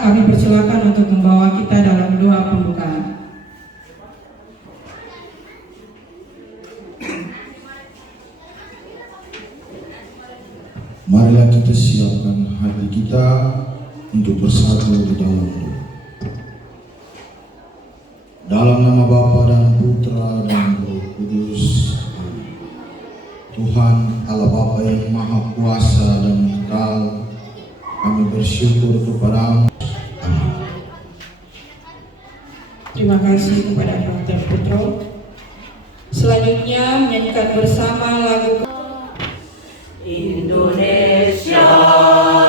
kami persilakan untuk membawa kita dalam doa pembukaan. Marilah kita siapkan hati kita untuk bersatu di dalam doa. Dalam nama Bapa dan Putra dan Roh Kudus. Tuhan Allah Bapa yang Maha Kuasa dan Kekal, kami bersyukur kepada-Mu. Amin. Terima kasih kepada Dr. Putro. Selanjutnya menyanyikan bersama lagu Indonesia,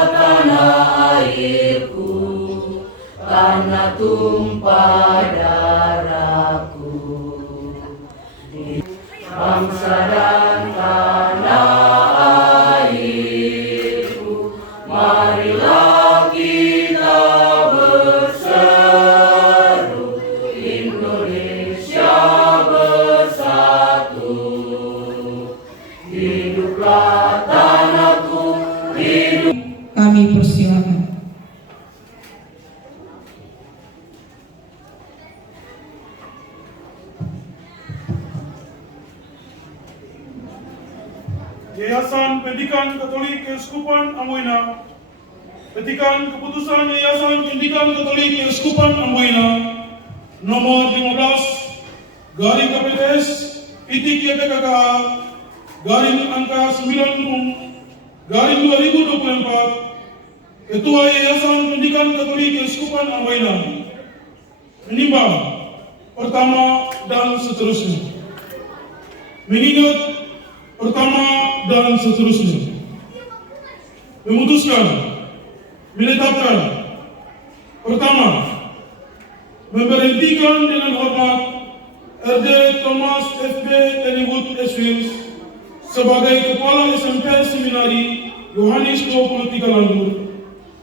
tanah airku, tanah tumpah darahku, bangsa dan tanah airku, marilah kita berseru, Indonesia bersatu, hiduplah tanahku, hidup. kami persilakan. Yayasan Pendidikan Katolik Keuskupan Amboina, petikan keputusan Yayasan Pendidikan Katolik Keuskupan Amboina nomor 15 garing KPTS titik YPKKA garing angka 90 garing 2024, Ketua Yayasan Pendidikan Katolik Keuskupan Amboina menimbang pertama dan seterusnya, mengingat pertama dan seterusnya, memutuskan, menetapkan, pertama, memberhentikan dengan hormat RD Thomas FB Tennywood Eswils sebagai Kepala SMP Seminari Yohanes 23 Landur,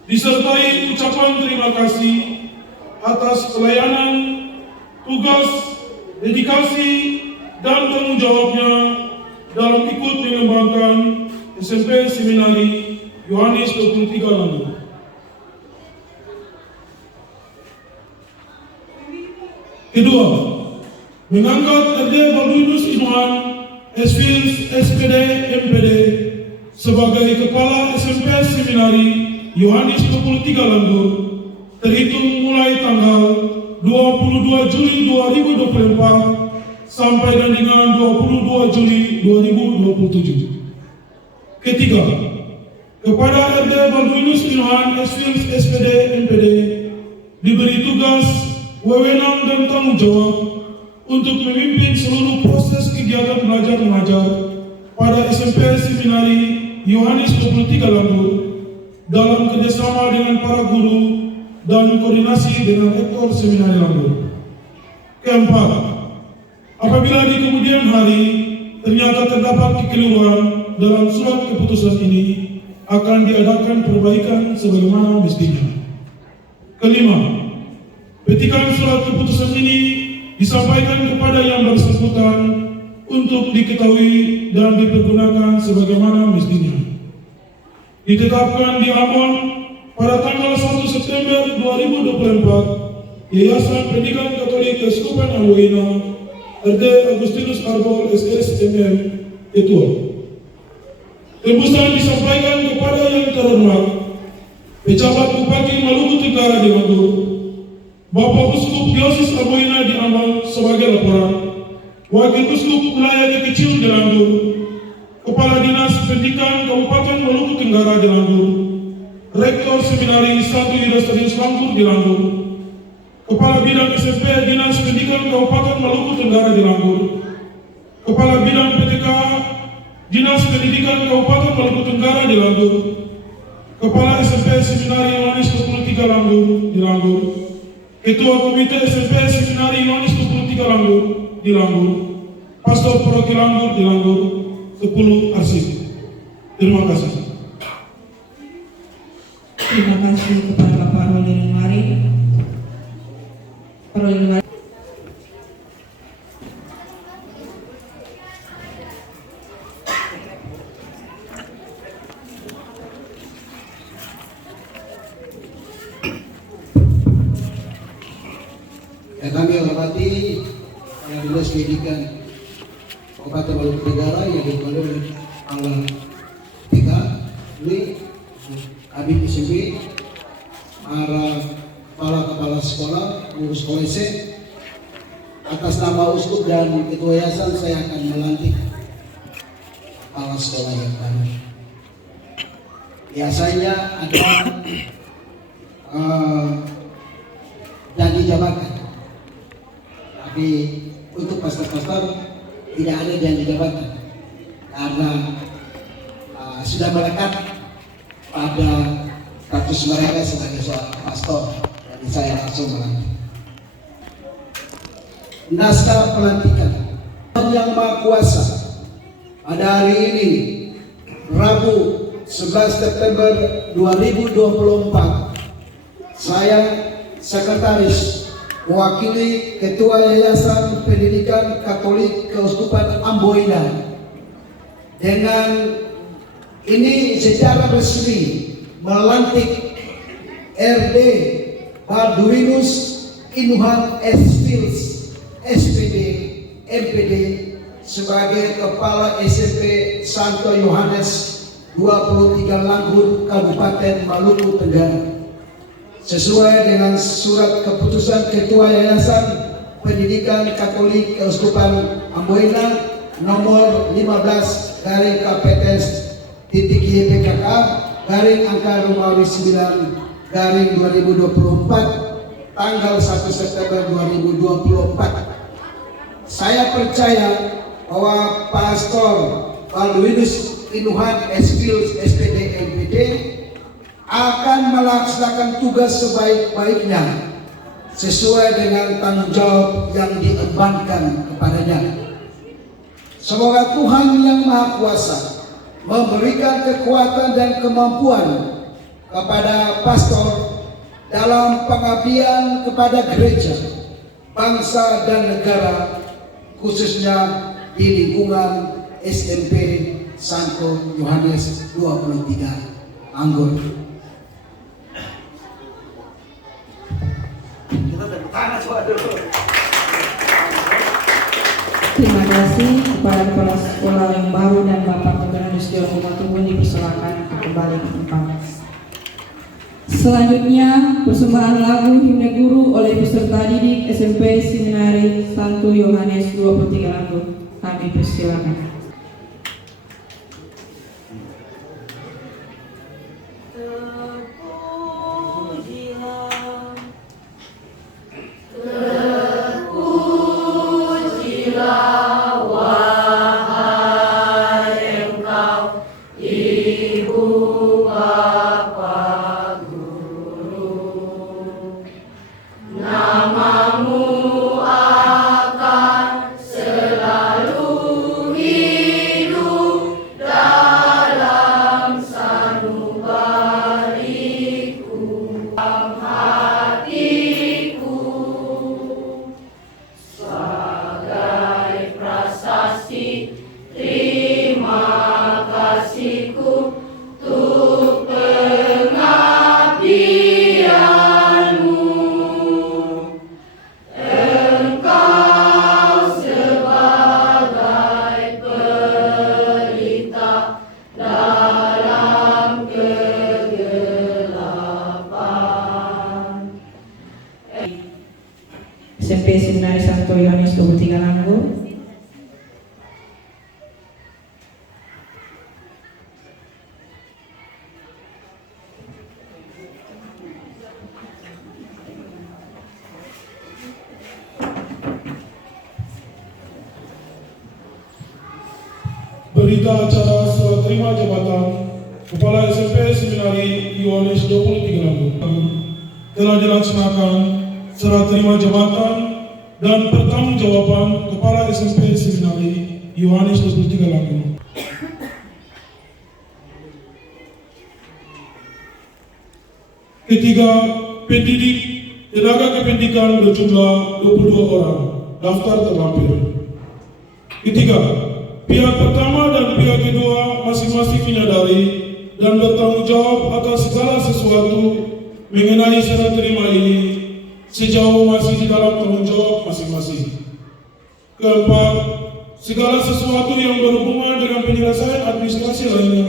disertai ucapan terima kasih atas pelayanan, tugas, dedikasi, dan tanggung jawabnya dalam ikut mengembangkan SMP Seminari Yohanes 23 Landur. Kedua, mengangkat RD Baldwinus Inuan Eswils SPD MPD sebagai Kepala SMP Seminari Yohanes 23 Landur terhitung mulai tanggal 22 Juli 2024 sampai dengan 22 Juli 2027. Ketiga, kepada RD Baldwinus Inuan Eswils SPD MPD diberi tugas, wewenang dan tanggung jawab untuk memimpin seluruh proses kegiatan belajar mengajar pada SMP Seminari Yohanes 23 Landur dalam kerjasama dengan para guru dan koordinasi dengan rektor Seminari Landur. Keempat, apabila di kemudian hari ternyata terdapat kekeliruan dalam surat keputusan ini, akan diadakan perbaikan sebagaimana mestinya. Kelima, petikan surat keputusan ini disampaikan kepada yang bersangkutan untuk diketahui dan dipergunakan sebagaimana mestinya. Ditetapkan di Ambon pada tanggal 1 September 2024, Yayasan Pendidikan Katolik Keuskupan Amboina RD Agustinus Arbol SS MM Ketua. Tembusan disampaikan kepada yang terhormat Pejabat Bupati Maluku Tenggara di Landur, Bapak Uskup Diosis Amboina di Ambon sebagai laporan, Wakil Uskup Wilayah Kekecil di Landur, Kepala Dinas Pendidikan Kabupaten Maluku Tenggara di Landur, Rektor Seminari 1 Yudhistirius Landur di Landur, Kepala Bidang SMP Dinas Pendidikan Kabupaten Maluku Tenggara di Landur, Kepala Bidang PTK Dinas Pendidikan Kabupaten Maluku Tenggara di Landur, Kepala SMP Seminari Yohanes 23 Landur di Landur, Ketua Komite SMP Seminari Yohanes 23 Landur di Landur, Pastor Paroki Landur di Landur, 10 arsip. Terima kasih. Terima kasih kepada Bapak Rolin Mari. Yang kami hormati yang Dinas Pendidikan Kabupaten Maluku Tenggara yang diketuai oleh Pangdam 3 Lui Kabid SMP, para kepala sekolah, guru sekolah SD. Atas nama uskup dan ketua yayasan saya akan melantik kepala sekolah yang baru. Biasanya ada janji jabatan, tapi untuk pastor-pastor tidak ada janji jabatan karena sudah melekat pada status mereka sebagai seorang pastor. Jadi saya langsung melantik. Naskah pelantikan yang Maha Kuasa pada hari ini Rabu 11 September 2024, saya sekretaris mewakili Ketua Yayasan Pendidikan Katolik Keuskupan Amboina dengan ini secara resmi melantik RD Balduinus Inuhan S. Fils SPD MPD sebagai Kepala SMP Santo Yohanes 23 Langgur Kabupaten Maluku Tenggara sesuai dengan surat keputusan Ketua Yayasan Pendidikan Katolik Keuskupan Amboina nomor 15 garing KPTS titik YPKK garing angka Romawi 9 garing 2024 tanggal 1 September 2024. Saya percaya bahwa Pastor Balduinus Inuhan S. Fils SPD MPD akan melaksanakan tugas sebaik-baiknya sesuai dengan tanggung jawab yang diembankan kepadanya. Semoga Tuhan Yang Maha Kuasa memberikan kekuatan dan kemampuan kepada pastor dalam pengabdian kepada gereja, bangsa dan negara, khususnya di lingkungan SMP Santo Yohanes 23 Anggur. Terima kasih kepada kepala sekolah yang baru dan Bapak Pengurus Dewan Pematuhan dipersilakan kembali ke tempat. Selanjutnya persembahan lagu himne guru oleh peserta didik SMP Seminari Santo Yohanes 23 Anggur. Kami persilakan. SMP Seminari Santo Yohanes 23 Langgur. Berita acara serah terima jabatan Kepala SMP Seminari Yohanes 23 Langgur telah dilaksanakan serah terima jabatan dan pertanggungjawaban Kepala SMP Seminari Yohanes 23 Langgur. Ketiga, pendidik tenaga kependidikan berjumlah 22 orang daftar terlampir. Ketiga, pihak pertama dan pihak kedua masing-masing menyadari dan bertanggung jawab atas segala sesuatu mengenai serah terima ini sejauh masih di dalam tanggung jawab masing-masing. Keempat, segala sesuatu yang berhubungan dengan penyelesaian administrasi lainnya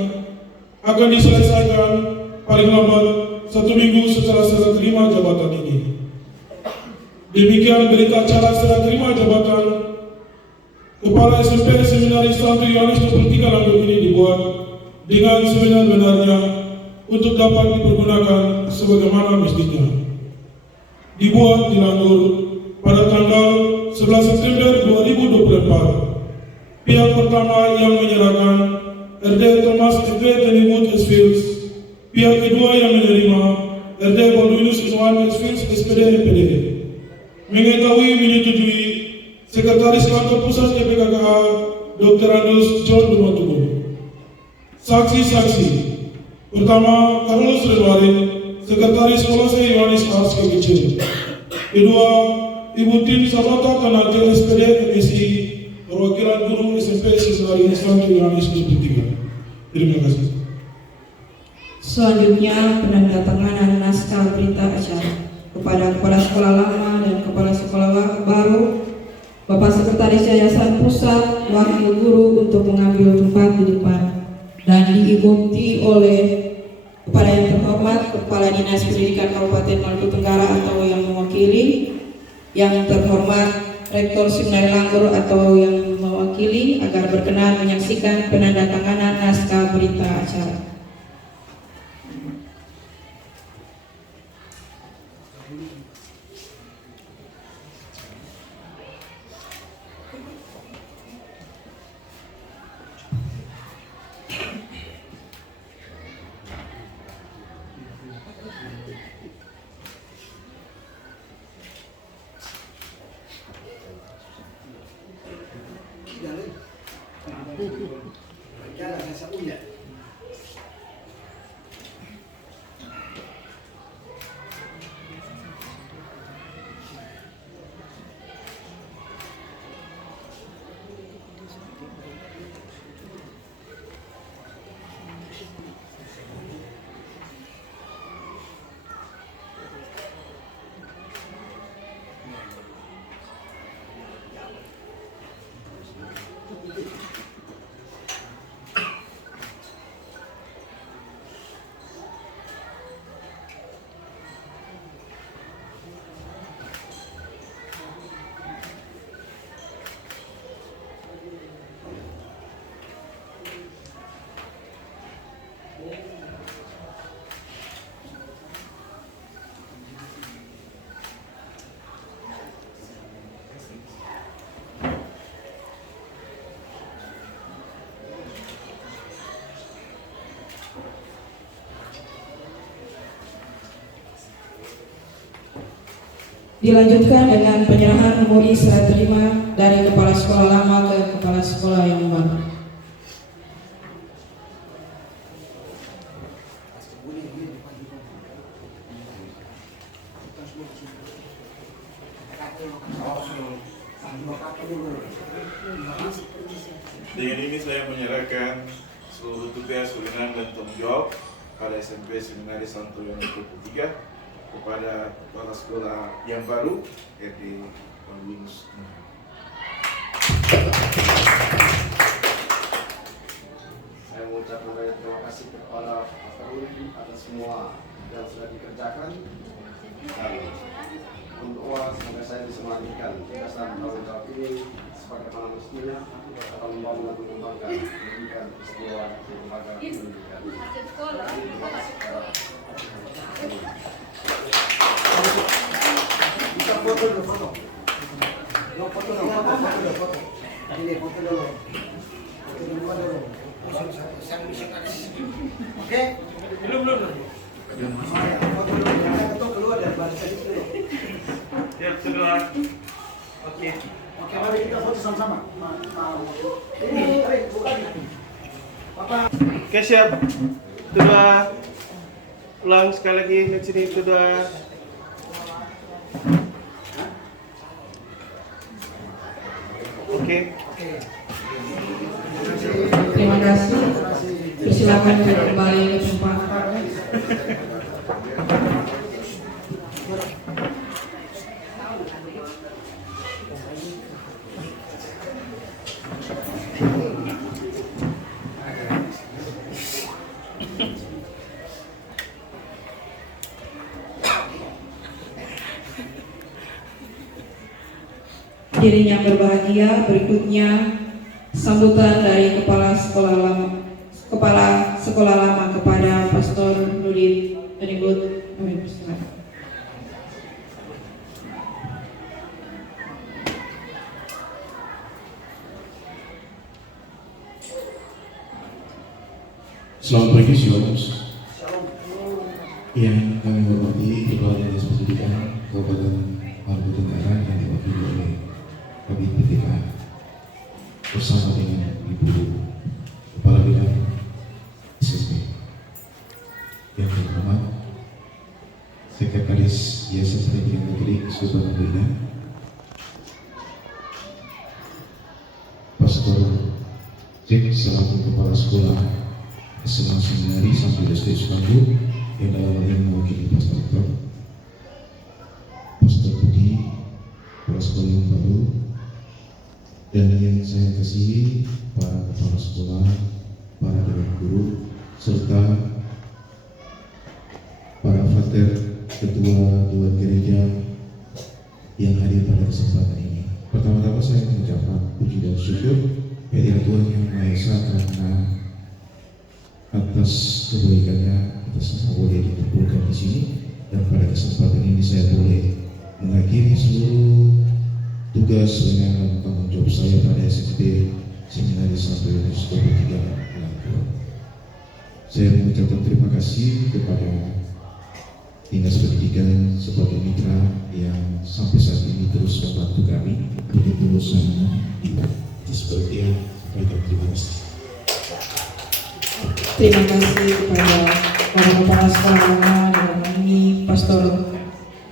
akan diselesaikan paling lambat 1 minggu setelah serah terima jabatan ini. Demikian berita acara serah terima jabatan Kepala SMP Seminaris Santo Yohanes 23 Langgur ini dibuat dengan sebenar-benarnya untuk dapat dipergunakan sebagaimana mestinya. Dibuat di Langgur pada tanggal 11 September 2024. Pihak pertama yang menyerahkan RD Thomas F. Tennywood S. Fields. Pihak kedua yang menerima RD Baldwinus Iwan S. Fields SPD MPD. Mengetahui menyetujui Sekretaris Kantor Pusat KPKKA Dr. Andus John Dumatugu. Saksi-saksi pertama, Carlos Renwarin, Sekretaris Kolose Yohanes Ars KGC. Kedua, Ibu Tin Sabata Kanante SPD MSI, perwakilan guru SMP Seminari Santo Yohanes 23. Terima kasih. Selanjutnya penandatanganan naskah berita acara kepada Kepala Sekolah Lama dan Kepala Sekolah Baru, Bapak Sekretaris Yayasan Pusat, Wakil Guru untuk mengambil tempat di depan dan diikuti oleh Kepala yang terhormat Kepala Dinas Pendidikan Kabupaten Maluku Tenggara atau yang mewakili, yang terhormat Rektor Seminari Langgur atau yang mewakili, agar berkenan menyaksikan penandatanganan naskah berita acara. Dilanjutkan dengan penyerahan memori serah terima dari Kepala Sekolah Lama ke Kepala Sekolah yang baru. Dengan ini saya menyerahkan seluruh tugas, wewenang dan tanggung jawab pada SMP Seminari Santo Yohanes 23 kepada kepala sekolah yang baru, RD Baldwinus. Saya mengucapkan banyak terima kasih kepada Pak Rudi atas semua yang sudah dikerjakan. Dan untuk semoga saya bisa melanjutkan tugas dan tanggung jawab ini sebagaimana mestinya akan membangun dan mengembangkan pendidikan istimewa di lembaga pendidikan. Kita foto dulu, foto. Foto dulu. Ini foto dulu. Foto dulu. Oke? Belum. Foto dulu. Jangan ketuk keluar dari barisan itu. Siap, saudara. Oke, mari kita foto sama-sama. Ini, bukan. Bapak. Oke, siap. Kedua. Ulang sekali lagi ke sini, kedua. Oke. Terima kasih. Silakan kembali ke tempat. Hadirin yang berbahagia, berikutnya sambutan dari Kepala Sekolah Lama kepada Pastor Nudit Penibut. Selamat pagi, Shalom. Yang kami hormati Kepala Dinas Pendidikan Kabupaten Maluku Tenggara yang diwakili oleh Kabid PTK bersama dengan Ibu Kepala Bidang SSB. Yang terhormat Sekretaris Yayasan Pendidikan Negeri Sultan Abuina, Pastor Jack selaku Kepala Sekolah SMA Seminari Santo SD Sukambu yang dalam hal ini mewakili Pastor Rektor, Pastor Budi, Kepala Sekolah yang baru, dan yang saya kasihi para kepala sekolah, para dewan guru, serta para frater ketua dewan gereja yang hadir pada kesempatan ini. Pertama-tama saya mengucapkan puji dan syukur kehadirat Tuhan Yang Maha Esa karena atas kebaikannya, atas saya boleh dikumpulkan di sini, dan pada kesempatan ini saya boleh mengakhiri seluruh tugas dengan tanggung jawab saya pada SMP Seminari Santo Yohanes 23 Lampung. Saya mengucapkan terima kasih kepada Dinas Pendidikan sebagai mitra yang sampai saat ini terus membantu kami untuk lulusan seperti yang terima kasih. Terima kasih kepada para kepala sekolah lama dalam hal ini Pastor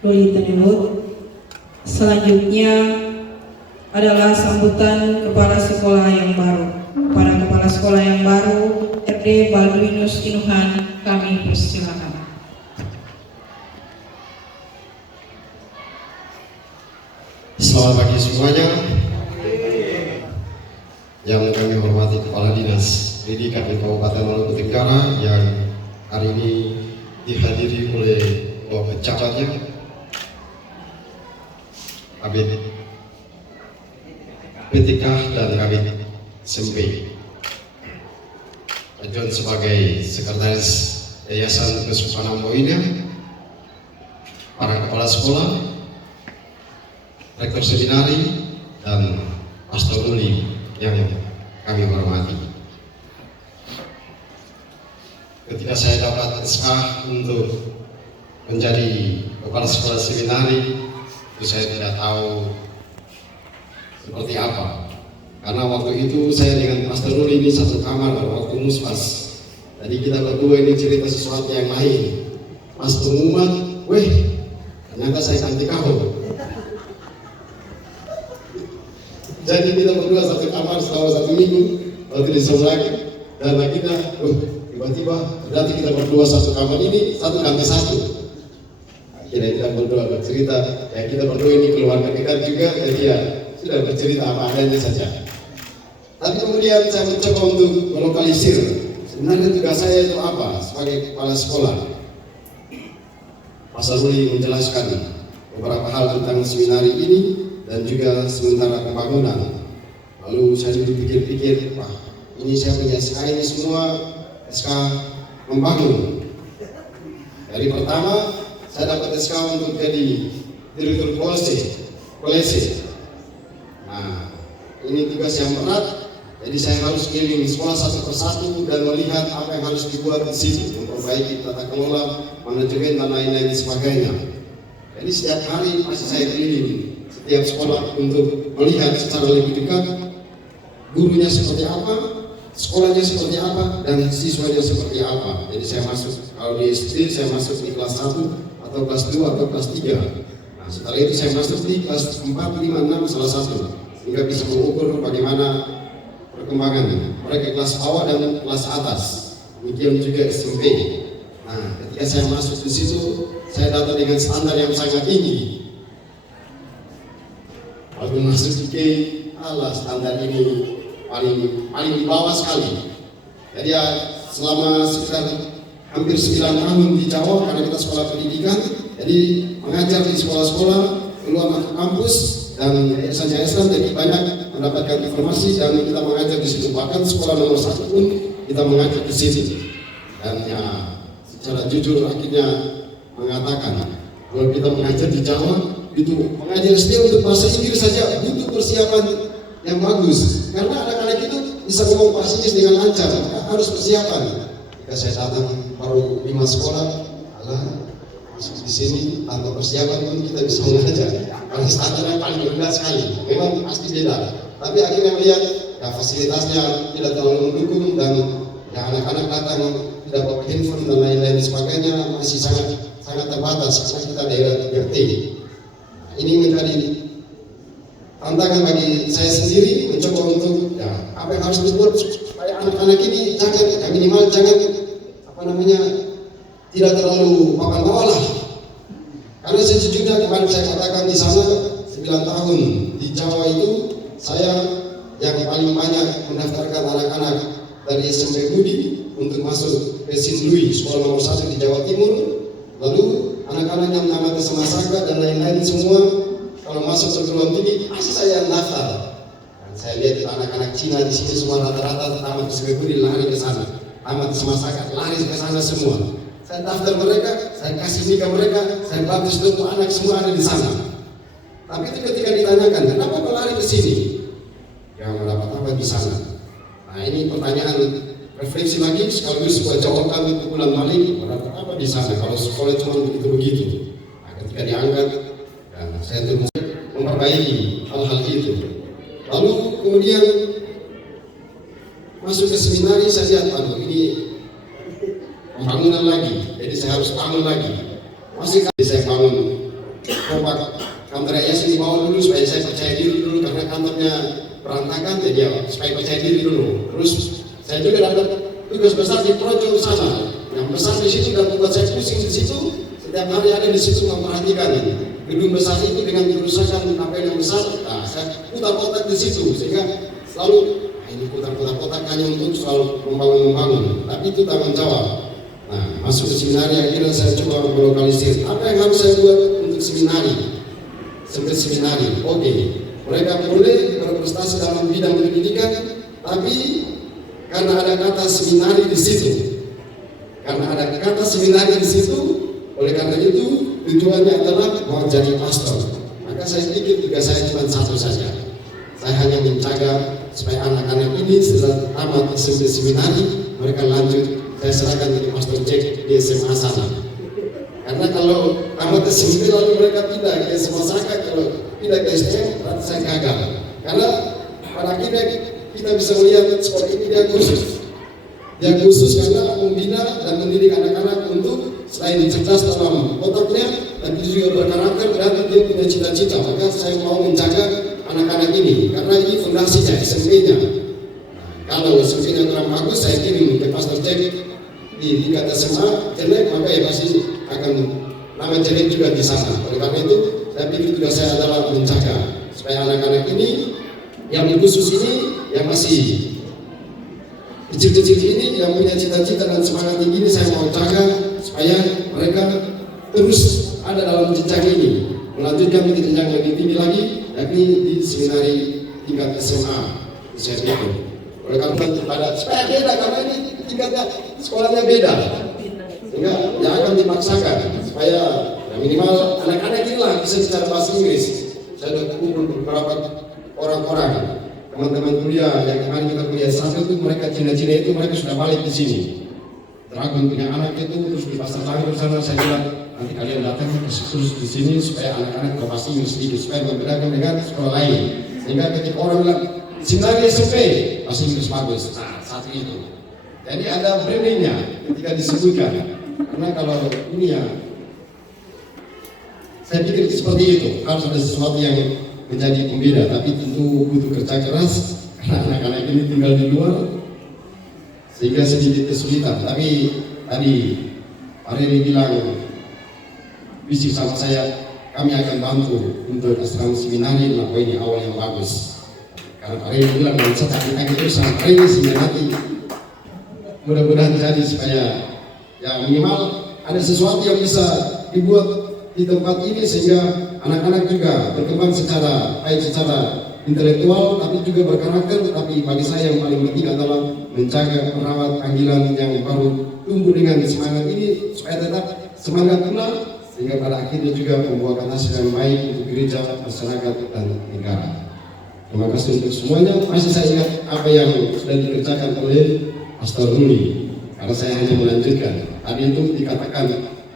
Nudit Penibut. Selanjutnya adalah sambutan kepala sekolah yang baru. Para kepala sekolah yang baru, RD Balduinus Inuhan, kami persilakan. Selamat pagi semuanya. Yang kami hormati Kepala Dinas Pendidikan di Kabupaten Maluku Tenggara yang hari ini dihadiri oleh pejabatnya, Kabid PTK dan Kabid SMP. John sebagai Sekretaris Yayasan Kesusahan Moina, para kepala sekolah, Rektor Seminari, dan Pastor Nuli yang kami hormati. Ketika saya dapat SK untuk menjadi kepala sekolah seminari, itu saya tidak tahu seperti apa. Karena waktu itu saya dengan Pastor Nuli ini satu kamar waktu muspas. Jadi kita berdua ini cerita sesuatu yang lain. Pas pengumuman, ternyata saya ganti kau. Jadi kita berdua satu kamar selama 1 minggu, lalu disebut lagi, dan akhirnya, tiba-tiba berarti kita berdua satu kamar ini, satu ganti satu. Akhirnya kita berdua bercerita, ya kita berdua ini keluarga dekat juga, jadi ya sudah bercerita apa adanya saja. Tapi kemudian saya mencoba untuk melokalisir, sebenarnya tugas saya itu apa sebagai kepala sekolah. Pastor Nuli menjelaskan beberapa hal tentang seminari ini, dan juga sementara pembangunan. Lalu saya pikir-pikir, ini saya punya SK ini semua SK membangun. Dari pertama saya dapat SK untuk jadi direktur kolese. Nah, ini tugas yang berat. Jadi saya harus keliling sekolah satu persatu dan melihat apa yang harus dibuat di sini, memperbaiki tata kelola, manajemen dan lain-lain sebagainya. Jadi setiap hari pasti saya keliling setiap sekolah untuk melihat secara lebih dekat gurunya seperti apa, sekolahnya seperti apa, dan siswanya seperti apa. Jadi saya masuk, kalau di SD saya masuk di kelas 1 atau kelas 2 atau kelas 3. Nah setelah itu saya masuk di kelas 4, 5, 6 salah satu, sehingga bisa mengukur bagaimana perkembangannya. Mereka kelas bawah dan kelas atas, demikian juga SMP. Nah ketika saya masuk di situ, saya datang dengan standar yang sangat tinggi. Waktu masuk di K, standar ini paling di bawah sekali. Jadi ya selama sekitar hampir 9 tahun di Jawa, karena kita sekolah pendidikan, jadi mengajar di sekolah-sekolah, keluar masuk kampus, dan yayasan-yayasan jadi banyak mendapatkan informasi dan kita mengajar di situ. Bahkan sekolah nomor 1 pun kita mengajar di situ. Dan ya secara jujur akhirnya mengatakan kalau kita mengajar di Jawa itu mengajar SD untuk bahasa Inggris saja butuh persiapan yang bagus karena anak-anak itu bisa ngomong bahasa Inggris dengan lancar, harus persiapan. Jika saya datang baru 5 sekolah, masuk di sini tanpa persiapan pun kita bisa mengajar. Kalau standarnya paling rendah sekali, memang pasti beda. Tapi akhirnya melihat ya fasilitasnya tidak terlalu mendukung dan ya anak-anak datang tidak bawa handphone dan lain-lain sebagainya masih sangat terbatas karena kita daerah 3T. Ini menjadi tantangan bagi saya sendiri mencoba untuk ya apa yang harus dibuat supaya anak-anak ini jangan ya minimal jangan tidak terlalu papan bawah lah. Karena sejujurnya kemarin saya katakan di sana 9 tahun di Jawa itu saya yang paling banyak mendaftarkan anak-anak dari SMP Budi untuk masuk ke Sindui sekolah nomor 1 di Jawa Timur. Lalu anak-anak yang tamat SMA Saka dan lain-lain semua kalau masuk perguruan tinggi pasti saya yang daftar. Dan saya lihat anak-anak Cina di sini semua rata-rata tamat SMP Budi lari ke sana, tamat SMA Saka lari ke sana semua. Saya daftar mereka, saya kasih nikah mereka, saya baptis untuk anak semua ada di sana. Tapi itu ketika ditanyakan, kenapa kau lari ke sini? Yang mendapat apa di sana? Nah ini pertanyaan refleksi lagi sekaligus sebuah jawaban pukulan balik. Mendapat apa di sana? Kalau sekolah cuma begitu-begitu. Nah, ketika diangkat, dan saya terus memperbaiki hal-hal itu. Lalu kemudian masuk ke seminari saya lihat, aduh ini pembangunan lagi, jadi saya harus bangun lagi. Masih saya bangun kompak kantor yayasan di bawah dulu supaya saya percaya diri dulu karena kantornya berantakan, jadi ya supaya percaya diri dulu. Terus saya juga dapat tugas besar di proyek sana, yang besar di situ dan buat saya pusing di situ. Setiap hari ada di situ memperhatikan gedung besar itu dengan kerusakan kapel yang besar. Nah, saya putar-putar di situ sehingga selalu ini putar-putar kotak hanya untuk selalu membangun, tapi itu tanggung jawab. Nah, masuk ke seminari akhirnya saya coba melokalisir apa yang harus saya buat untuk seminari. Sampai seminari, oke, mereka boleh berprestasi dalam bidang pendidikan, tapi karena ada kata seminari di situ, oleh karena itu tujuannya adalah mau jadi pastor. Maka saya pikir tugas saya cuma satu saja. Saya hanya menjaga supaya anak-anak ini setelah tamat SMP seminari mereka lanjut. Saya serahkan ke Pastor Jack di SMA sana. Karena kalau tamat SMP lalu mereka pindah ke SMA Saka, kalau pindah ke STM berarti saya gagal. Karena pada akhirnya kita bisa melihat sekolah ini dia khusus karena membina dan mendidik anak-anak untuk selain cerdas dalam otaknya, tapi juga berkarakter dan dia punya cita-cita. Maka saya mau menjaga anak-anak ini karena ini fondasinya SMP-nya. Kalau SMP-nya kurang bagus, saya kirim ke Pastor Jack di tingkat SMA jelek, maka ya pasti akan nama jelek juga di sana. Oleh karena itu, saya pikir tugas saya adalah menjaga supaya anak-anak ini yang khusus ini, yang masih kecil-kecil ini, yang punya cita-cita dan semangat tinggi ini, saya mau jaga supaya mereka terus ada dalam jenjang ini, melanjutkan ke jenjang lebih tinggi lagi, yakni di seminari tingkat SMA. Saya pikir. Oleh karena itu ada supaya beda karena ini tingkatnya sekolahnya beda, sehingga jangan akan dipaksakan supaya ya minimal anak-anak ini lah bisa bicara bahasa Inggris. Saya sudah kumpul beberapa orang-orang teman-teman kuliah yang kemarin kita kuliah sampai itu mereka Cina-Cina itu mereka sudah balik di sini. Dragon punya anak itu terus di pasar Tanggur sana saya bilang nanti kalian datang khusus di sini supaya anak-anak berbahasa Inggris sedikit supaya membedakan dengan sekolah lain. Sehingga ketika orang bilang seminari SMP bahasa Inggris bagus, nah satu itu. Jadi ada brandingnya ketika disebutkan. Karena kalau ini ya, saya pikir seperti itu harus ada sesuatu yang menjadi pembeda. Tapi tentu butuh kerja keras karena anak-anak ini tinggal di luar sehingga sedikit kesulitan. Tapi tadi Pak Reni bilang bisik sama saya, kami akan bantu untuk asrama seminari melakukan ini awal yang bagus. Karena Pak Reni bilang dan saya kita terus sama Pak Reni sehingga nanti mudah-mudahan jadi supaya ya minimal ada sesuatu yang bisa dibuat di tempat ini sehingga anak-anak juga berkembang secara baik secara intelektual tapi juga berkarakter. Tapi bagi saya yang paling penting adalah menjaga merawat panggilan yang baru tumbuh dengan semangat ini supaya tetap semangat pula sehingga pada akhirnya juga membuahkan hasil yang baik untuk gereja, masyarakat dan negara. Terima kasih untuk semuanya. Masih saya ingat apa yang sudah dikerjakan oleh Pastor Ruli karena saya hanya melanjutkan. Tadi itu dikatakan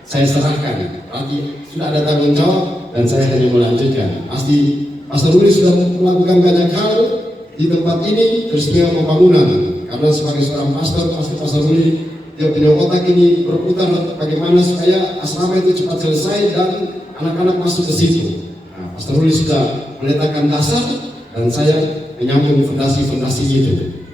saya serahkan, berarti sudah ada tanggung jawab dan saya hanya melanjutkan. Pasti Pastor Ruli sudah melakukan banyak hal di tempat ini tersedia pembangunan. Karena sebagai seorang pastor, pasti Pastor Ruli dia punya otak ini berputar bagaimana supaya asrama itu cepat selesai dan anak-anak masuk ke situ. Nah, Pastor Ruli sudah meletakkan dasar dan saya menyambung fondasi-fondasi itu.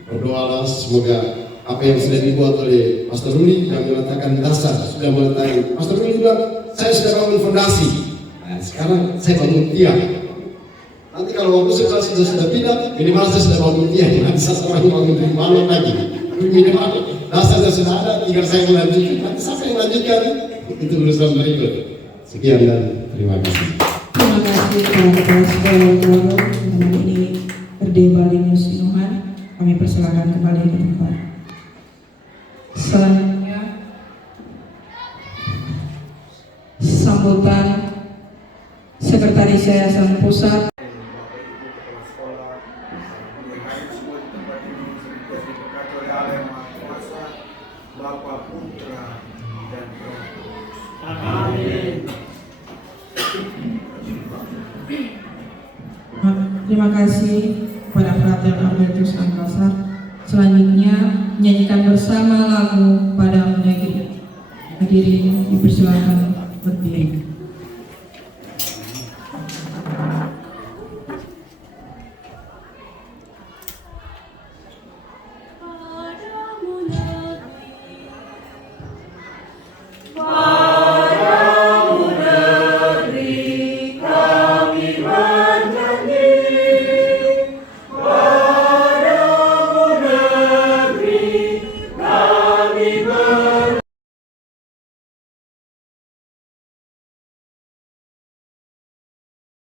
Berdoalah semoga apa yang sudah dibuat oleh Pastor Ruli yang meletakkan dasar, sudah meletakkan. Pastor Ruli bilang, saya sudah bangun fondasi. Nah, sekarang saya bangun tiang. Nanti kalau waktu sudah pindah, minimal saya sudah bangun tiang. Nanti saya sekarang bangun dari malam lagi. Minimal dasarnya sudah ada, tinggal saya melanjutkan. Nanti siapa yang lanjutkan? Itu urusan berikut. Sekian dan terima kasih. Terima kasih kepada Kepala Sekolah Baru dalam ini Erdebalius Sinuhan. Kami persilakan kembali ke tempat. Selanjutnya sambutan Sekretaris Yayasan Pusat. Bapa, Putra, dan Roh. Terima kasih kepada Frater Albertus Angkasa. Selanjutnya menyanyikan bersama lagu Pada Negeri. Hadirin dipersilakan.